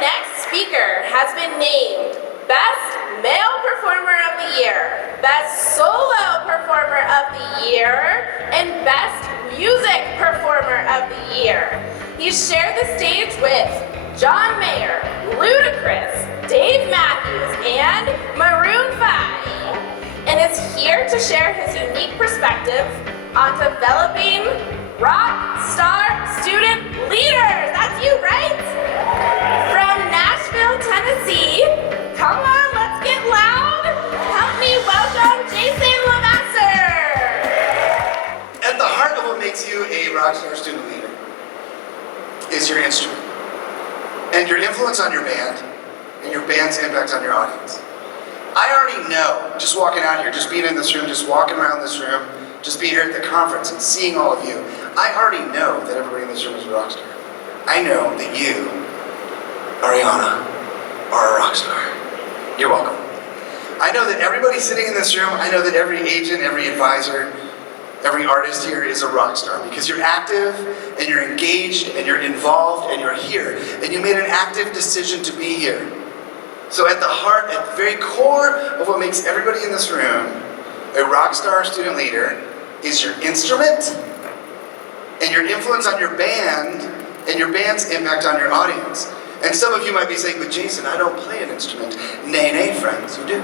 next speaker has been named Best Male Performer of the Year, Best Solo Performer of the Year, and Best Music Performer of the Year. He's shared the stage with John Mayer, Ludacris, Dave Matthews, and Maroon 5, and is here to share his unique perspective on developing Rockstar student leaders. That's you, right? From Nashville, Tennessee. Come on, let's get loud. Help me welcome Jason LeVasseur. At the heart of what makes you a Rockstar student leader is your instrument and your influence on your band and your band's impact on your audience. I already know, just walking out here, just being in this room, just walking around this room, just being here at the conference and seeing all of you, I already know that everybody in this room is a rock star. I know that you, Ariana, are a rock star. You're welcome. I know that everybody sitting in this room, I know that every agent, every advisor, every artist here is a rock star because you're active and you're engaged and you're involved and you're here and you made an active decision to be here. So at the heart, at the very core of what makes everybody in this room a rock star student leader is your instrument and your influence on your band and your band's impact on your audience. And some of you might be saying, but Jason, I don't play an instrument. Nay, friends, you do.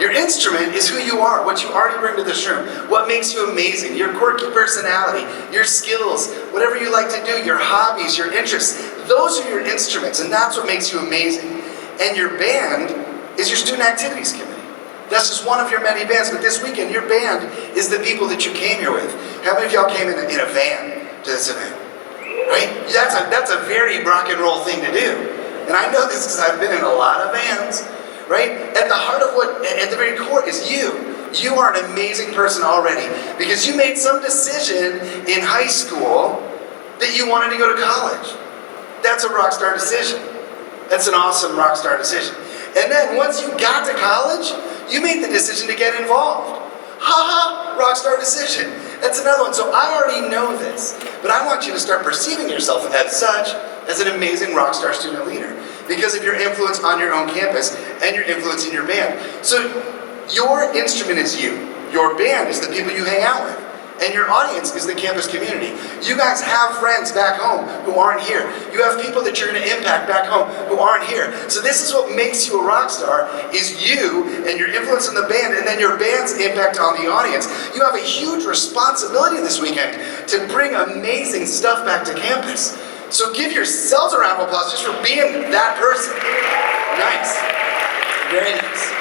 Your instrument is who you are, what you already bring to this room, what makes you amazing, your quirky personality, your skills, whatever you like to do, your hobbies, your interests. Those are your instruments, and that's what makes you amazing. And your band is your student activities committee. That's just one of your many bands, but this weekend your band is the people that you came here with. How many of y'all came in a van to this event? Right? That's a very rock and roll thing to do. And I know this because I've been in a lot of vans, right? At the heart of what, at the very core is you. You are an amazing person already because you made some decision in high school that you wanted to go to college. That's a rock star decision. That's an awesome rock star decision. And then once you got to college, you made the decision to get involved. Rock star decision. That's another one. So I already know this, but I want you to start perceiving yourself as such, as an amazing rock star student leader because of your influence on your own campus and your influence in your band. So your instrument is you. Your band is the people you hang out with. And your audience is the campus community. You guys have friends back home who aren't here. You have people that you're going to impact back home who aren't here. So this is what makes you a rock star, is you and your influence in the band and then your band's impact on the audience. You have a huge responsibility this weekend to bring amazing stuff back to campus. So give yourselves a round of applause just for being that person. Nice. Very nice.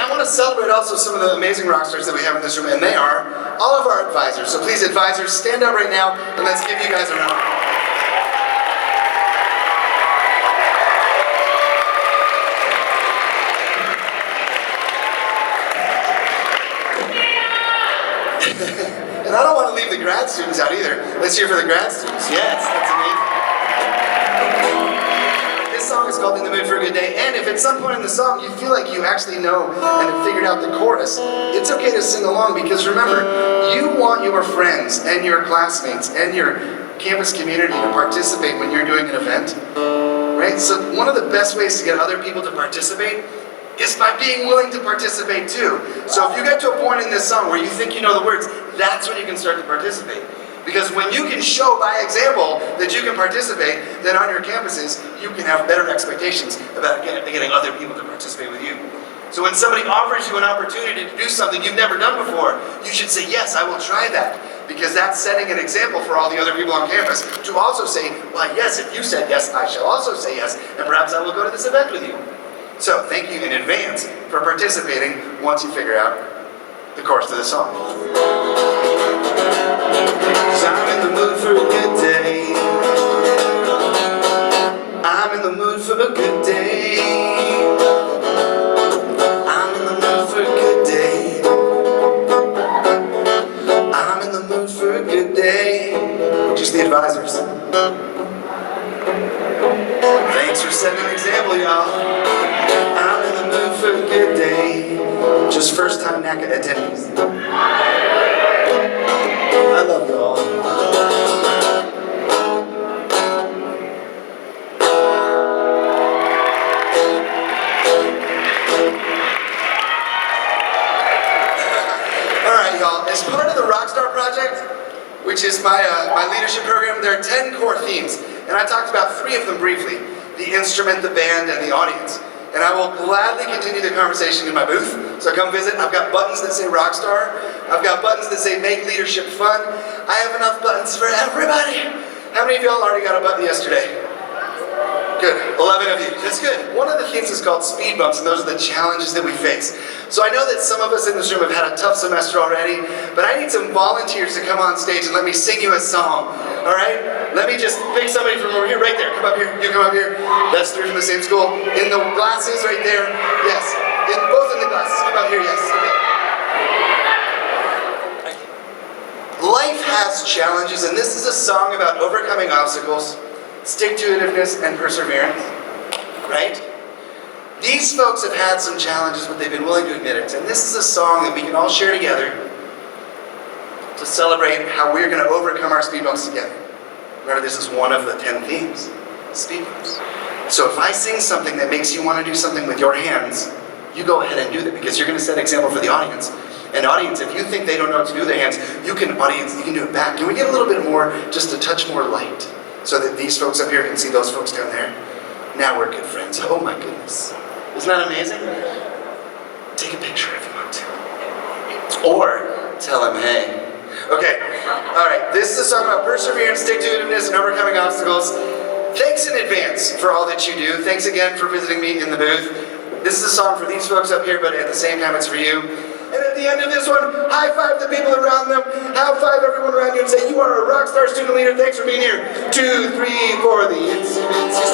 I want to celebrate also some of the amazing rock stars that we have in this room, and they are all of our advisors. So please, advisors, stand up right now, and let's give you guys a round. And I don't want to leave the grad students out either. Let's hear for the grad students. Yes, that's amazing. This song is called In the Mood for a Good Day, and if at some point in the song you feel like you actually know and have figured out the chorus, it's okay to sing along because remember, you want your friends and your classmates and your campus community to participate when you're doing an event, right? So one of the best ways to get other people to participate is by being willing to participate too. So if you get to a point in this song where you think you know the words, that's when you can start to participate. Because when you can show by example that you can participate, then on your campuses, you can have better expectations about getting other people to participate with you. So when somebody offers you an opportunity to do something you've never done before, you should say, yes, I will try that. Because that's setting an example for all the other people on campus to also say, well, yes, if you said yes, I shall also say yes, and perhaps I will go to this event with you. So thank you in advance for participating once you figure out the chorus to the song. I'm in the mood for a good day. I'm in the mood for a good day. I'm in the mood for a good day. I'm in the mood for a good day. Just the advisors. Thanks for setting an example, y'all. I'm in the mood for a good day. Just first time NACA attendees. I love you all. which is my leadership program. There are 10 core themes, and I talked about 3 of them briefly: the instrument, the band, and the audience. And I will gladly continue the conversation in my booth, so come visit. I've got buttons that say Rockstar. I've got buttons that say Make Leadership Fun. I have enough buttons for everybody. How many of y'all already got a button yesterday? Good, 11 of you, that's good. One of the things is called speed bumps, and those are the challenges that we face. So I know that some of us in this room have had a tough semester already, but I need some volunteers to come on stage and let me sing you a song, all right? Let me just pick somebody from over here, right there. Come up here, you come up here. That's 3 from the same school. In the glasses right there, yes. Both in the glasses, come up here, yes. Okay. Life has challenges, and this is a song about overcoming obstacles, stick-to-itiveness, and perseverance, right? These folks have had some challenges, but they've been willing to admit it. And this is a song that we can all share together to celebrate how we're going to overcome our speed bumps together. Remember, this is one of the 10 themes, speed bumps. So if I sing something that makes you want to do something with your hands, you go ahead and do that, because you're going to set an example for the audience. And audience, if you think they don't know what to do with their hands, you can do it back. Can we get a little bit more, just a touch more light, so that these folks up here can see those folks down there? Now we're good friends. Oh my goodness. Isn't that amazing? Take a picture if you want to. Or tell them, hey. Okay, all right. This is a song about perseverance, stick-to-itiveness, and overcoming obstacles. Thanks in advance for all that you do. Thanks again for visiting me in the booth. This is a song for these folks up here, but at the same time, it's for you. And at the end of this one, high five the people around them, high five everyone around you, and say, you are a rockstar student leader. Thanks for being here. 2, 3, 4, the itsy bitsy